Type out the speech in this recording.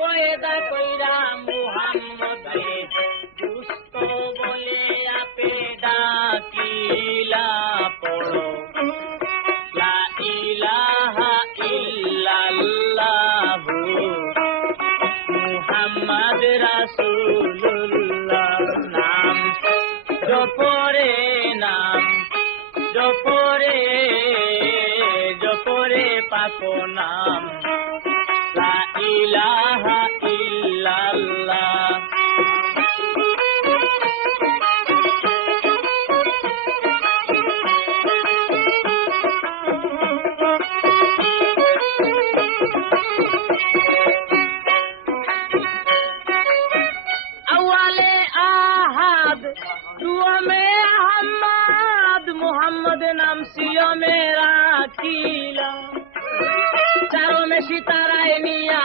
পয়দা কইরা মুহাম্মদে দুষ্ট বলে আপে ডাকিলা পড়ো লা ইলাহা ইল্লাল্লাহু মুহাম্মদ রাসূলুল্লাহ নাম জপরে পাক নাম লা ইলাহা ইল্লাল্লাহ अव्वाले आहद दुआ में अहमद मोहम्मद नाम सियो मेरा कीला चारों में सितारा निया